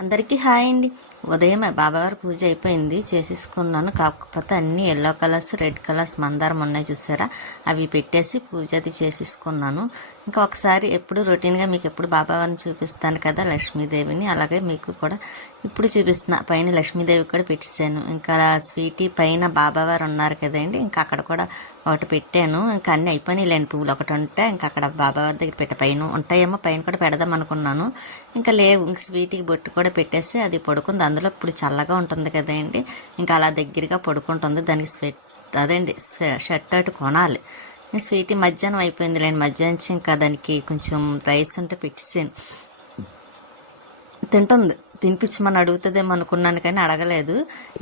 అందరికీ హాయ్ అండి. ఉదయమే బాబావారి పూజ అయిపోయింది, చేసేసుకున్నాను. కాకపోతే అన్నీ ఎల్లో కలర్స్, రెడ్ కలర్స్ మందారం ఉన్నాయి చూసారా, అవి పెట్టేసి పూజ అది చేసేసుకున్నాను. ఇంకా ఒకసారి ఎప్పుడు రొటీన్గా మీకు ఎప్పుడు బాబావారిని చూపిస్తాను కదా, లక్ష్మీదేవిని, అలాగే మీకు కూడా ఇప్పుడు చూపిస్తున్నా. పైన లక్ష్మీదేవి కూడా పెట్టేశాను. ఇంకా స్వీటీ పైన బాబావారు ఉన్నారు కదండి, ఇంకా అక్కడ కూడా ఒకటి పెట్టాను. ఇంకా అన్నీ అయిపోయినాయి లేని పువ్వులు ఒకటి ఉంటే ఇంకా అక్కడ బాబావారి దగ్గర పెట్టే పైన ఉంటాయేమో, పైన కూడా పెడదాం అనుకున్నాను. ఇంకా లేవు. ఇంక స్వీట్కి బొట్టు కూడా పెట్టేసి అది పడుకుంది. అందులో ఇప్పుడు చల్లగా ఉంటుంది కదండి, ఇంకా అలా దగ్గరగా పడుకుంటుంది. దానికి అదేంటి షర్ట్ అటు కొనాలి. స్వీటీ మధ్యాహ్నం అయిపోయింది లేండి. మధ్యాహ్నం నుంచి ఇంకా దానికి కొంచెం రైస్ ఉంటే పెట్టేసాను. తింటుంది, తినిపించమని అడుగుతుందేమో అనుకున్నాను కానీ అడగలేదు.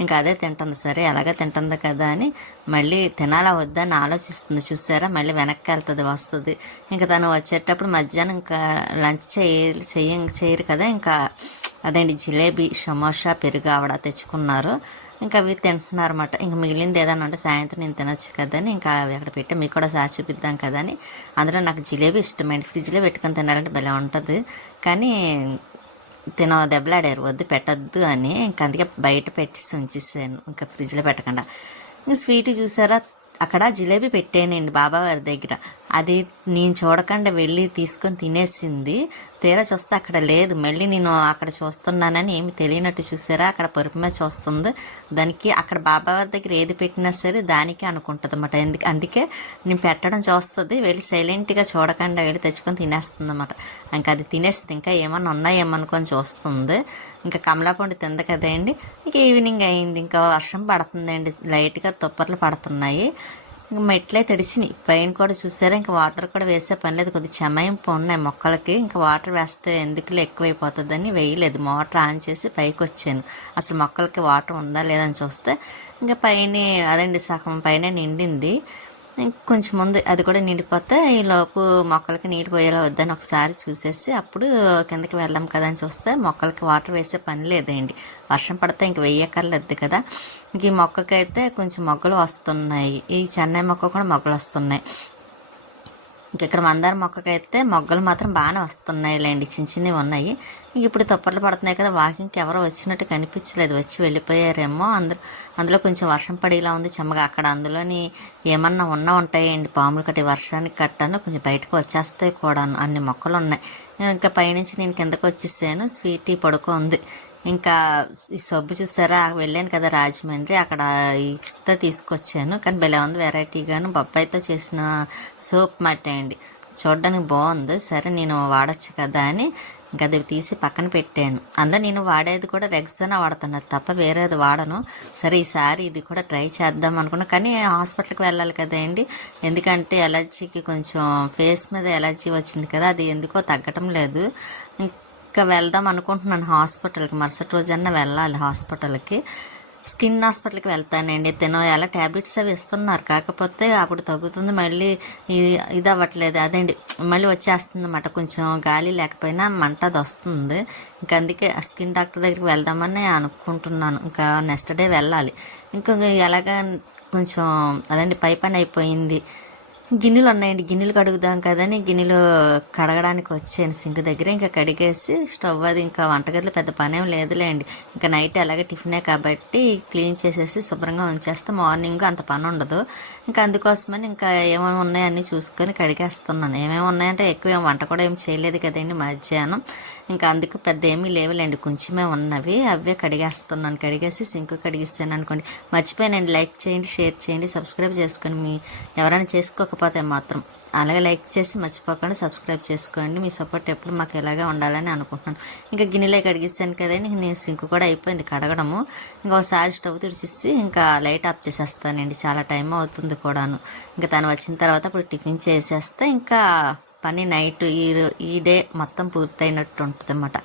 ఇంకా అదే తింటుంది. సరే అలాగే తింటుంది కదా అని మళ్ళీ తినాలా వద్దా అని ఆలోచిస్తుంది. చూసారా, మళ్ళీ వెనక్కి వెళ్తుంది, వస్తుంది. ఇంకా తను వచ్చేటప్పుడు మధ్యాహ్నం ఇంకా లంచ్ చేయరు కదా, ఇంకా అదేంటి జిలేబీ, సమోసా, పెరుగు ఆవిడ తెచ్చుకున్నారు. ఇంకా అవి తింటున్నారు అన్నమాట. ఇంకా మిగిలింది ఏదన్నా అంటే సాయంత్రం నేను తినొచ్చు కదని ఇంకా అవి అక్కడ పెట్టి మీకు కూడా సార్ చూపిద్దాం కదా అని. అందులో నాకు జిలేబీ ఇష్టమైంది. ఫ్రిడ్జ్లో పెట్టుకొని తినాలంటే భలే ఉంటుంది, కానీ దెబ్బలాడారు వద్దు పెట్టద్దు అని. ఇంక అందుకే బయట పెట్టి ఉంచేసాను, ఇంకా ఫ్రిడ్జ్లో పెట్టకుండా. ఇంకా స్వీట్ చూసారా, అక్కడ జిలేబీ పెట్టానండి బాబావారి దగ్గర. అది నేను చూడకుండా వెళ్ళి తీసుకొని తినేసింది. తీరా చూస్తే అక్కడ లేదు. మళ్ళీ నేను అక్కడ చూస్తున్నానని ఏమి తెలియనట్టు చూసారా, అక్కడ పరుపు మీద చూస్తుంది. దానికి అక్కడ బాబావారి దగ్గర ఏది పెట్టినా సరే దానికే అనుకుంటుంది అన్నమాట. అందుకే నేను పెట్టడం చూస్తుంది, వెళ్ళి సైలెంట్గా చూడకుండా వెళ్ళి తెచ్చుకొని తినేస్తుంది అన్నమాట. ఇంకా అది తినేస్తుంది. ఇంకా ఏమన్నా ఉన్నాయేమనుకొని చూస్తుంది. ఇంకా కమలాపండు తింది కదండి. ఇంకా ఈవినింగ్ అయింది, ఇంకా వర్షం పడుతుందండి, లైట్గా తుప్పర్లు పడుతున్నాయి. ఇంకా మెట్లే తడిచినాయి. పైన కూడా చూసారా, ఇంకా వాటర్ కూడా వేసే పని లేదు. కొద్దిగా చెమాయింపు ఉన్నాయి మొక్కలకి. ఇంకా వాటర్ వేస్తే ఎందుకులో ఎక్కువైపోతుందని వేయలేదు. మోటార్ ఆన్ చేసి పైకి వచ్చాను. అసలు మొక్కలకి వాటర్ ఉందా లేదని చూస్తే ఇంకా పైన అదండి సగం పైన నిండింది. ఇంకొంచెం ముందు అది కూడా నిండిపోతే ఈ లోపు మొక్కలకి నీళ్ళు పోయేలా వద్దని ఒకసారి చూసేసి అప్పుడు కిందకి వెళ్ళాం కదా అని చూస్తే మొక్కలకి వాటర్ వేసే పని లేదండి. వర్షం పడితే ఇంక వేయక్కర్లేదు కదా. ఇంక ఈ మొక్కకైతే కొంచెం మొగ్గలు వస్తున్నాయి. ఈ చెన్నై మొక్క కూడా మొగ్గలు వస్తున్నాయి. ఇంక ఇక్కడ మందార మొక్కకైతే మొగ్గలు మాత్రం బాగానే వస్తున్నాయి లేండి, చిన్న చిన్నవి ఉన్నాయి. ఇంక ఇప్పుడు తుప్పర్లు పడుతున్నాయి కదా, వాకింగ్కి ఎవరో వచ్చినట్టు కనిపించలేదు, వచ్చి వెళ్ళిపోయారేమో. అందులో కొంచెం వర్షం పడేలా ఉంది చెమ్మగా. అక్కడ అందులోని ఏమన్నా ఉంటాయండి పాములు కట్టి, వర్షానికి కట్టాను కొంచెం బయటకు వచ్చేస్తాయి కూడా, అన్ని మొక్కలు ఉన్నాయి. ఇంకా పైనుంచి నేను కిందకు వచ్చేసాను. స్వీటీ పడుకుంది. ఇంకా ఈ సబ్బు చూసారా, వెళ్ళాను కదా రాజమండ్రి, అక్కడ ఇస్తే తీసుకొచ్చాను. కానీ భలే ఉంది వెరైటీగాను, బొప్పాయితో చేసిన సోప్ మట్టి అండి, చూడడానికి బాగుంది. సరే నేను వాడచ్చు కదా అని ఇంకా అది తీసి పక్కన పెట్టాను. అందులో నేను వాడేది కూడా రెగ్జానా వాడుతున్నది తప్ప వేరేది వాడను. సరే ఈసారి ఇది కూడా ట్రై చేద్దాం అనుకున్నా, కానీ హాస్పిటల్కి వెళ్ళాలి కదండి. ఎందుకంటే ఎలర్జీకి కొంచెం ఫేస్ మీద ఎలర్జీ వచ్చింది కదా, అది ఎందుకో తగ్గటం లేదు. ఇంకా వెళ్దాం అనుకుంటున్నాను హాస్పిటల్కి, మరుసటి రోజన్నా వెళ్ళాలి హాస్పిటల్కి. స్కిన్ హాస్పిటల్కి వెళ్తానండి. ఎలా ట్యాబ్లెట్స్ అవి ఇస్తున్నారు, కాకపోతే అప్పుడు తగ్గుతుంది, మళ్ళీ ఇది అవ్వట్లేదు. అదేంటి మళ్ళీ వచ్చేస్తుంది అన్నమాట. కొంచెం గాలి లేకపోయినా మంట అది వస్తుంది. ఇంకా అందుకే స్కిన్ డాక్టర్ దగ్గరికి వెళ్దామని అనుకుంటున్నాను. ఇంకా నెక్స్ట్ డే వెళ్ళాలి. ఇంకా ఎలాగ కొంచెం అదండి పై పని అయిపోయింది. గిన్నెలు ఉన్నాయండి, గిన్నెలు కడుగుదాం కదని గిన్నెలు కడగడానికి వచ్చాను సింక్ దగ్గర. ఇంకా కడిగేసి స్టవ్ అది, ఇంకా వంటగదిలో పెద్ద పనేం లేదులేండి. ఇంకా నైట్ అలాగే టిఫినే కాబట్టి క్లీన్ చేసేసి శుభ్రంగా ఉంచేస్తే మార్నింగ్ అంత పని ఉండదు. ఇంకా అందుకోసమని ఇంకా ఏమేమి ఉన్నాయన్నీ చూసుకొని కడిగేస్తున్నాను. ఏమేమి ఉన్నాయంటే ఎక్కువ వంట కూడా ఏం చేయలేదు కదండి మధ్యాహ్నం. ఇంకా అందుకు పెద్ద ఏమీ లేవులేండి, కొంచెమే ఉన్నవి, అవే కడిగేస్తున్నాను. కడిగేసి సింక్ కడిగిస్తాను అనుకోండి. మర్చిపోయానండి, లైక్ చేయండి, షేర్ చేయండి, సబ్స్క్రైబ్ చేసుకోండి. మీ ఎవరైనా చేసుకోకపోతే మాత్రం అలాగే లైక్ చేసి మర్చిపోకుండా సబ్స్క్రైబ్ చేసుకోండి. మీ సపోర్ట్ ఎప్పుడు మాకు ఇలాగే ఉండాలని అనుకుంటున్నాను. ఇంకా గిన్నెలే కడిగిస్తాను కదండి, నేను సింక్ కూడా అయిపోయింది కడగడము. ఇంకోసారి స్టవ్ తుడిచేసి ఇంకా లైట్ ఆఫ్ చేసేస్తానండి, చాలా టైం అవుతుంది కూడాను. ఇంకా తను వచ్చిన తర్వాత ఇప్పుడు టిఫిన్ చేసేస్తే ఇంకా పని నైట్ ఈ డే మొత్తం పూర్తయినట్టు ఉంటుంది అన్నమాట.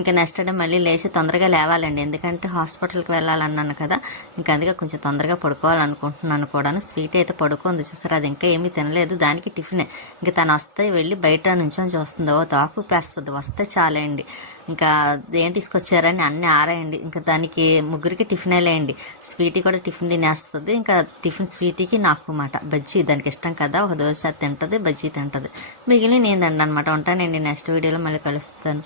ఇంకా నెక్స్ట్ డే మళ్ళీ లేచి తొందరగా లేవాలండి, ఎందుకంటే హాస్పిటల్కి వెళ్ళాలన్నాను కదా. ఇంకా అందుకే కొంచెం తొందరగా పడుకోవాలనుకుంటున్నాను కూడాను. స్వీట్ అయితే పడుకుంది చూసారు, అది ఇంకా ఏమీ తినలేదు, దానికి టిఫినే. ఇంకా తను వస్తే వెళ్ళి బయట నుంచొని చూస్తుంది, తాకు పేస్తుంది, వస్తే చాలండి. ఇంకా ఏం తీసుకొచ్చారని అన్నీ ఆరాయండి. ఇంకా దానికి ముగ్గురికి టిఫినే లేండి. స్వీటీ కూడా టిఫిన్ తినేస్తుంది. ఇంకా టిఫిన్ స్వీటీకి నాకు మాట బజ్జీ, దానికి ఇష్టం కదా, ఒక దోశ తింటుంది, బజ్జీ తింటుంది, మిగిలిన నేను తింటాను అనమాట. ఉంటానండి, నెక్స్ట్ వీడియోలో మళ్ళీ కలుస్తాను.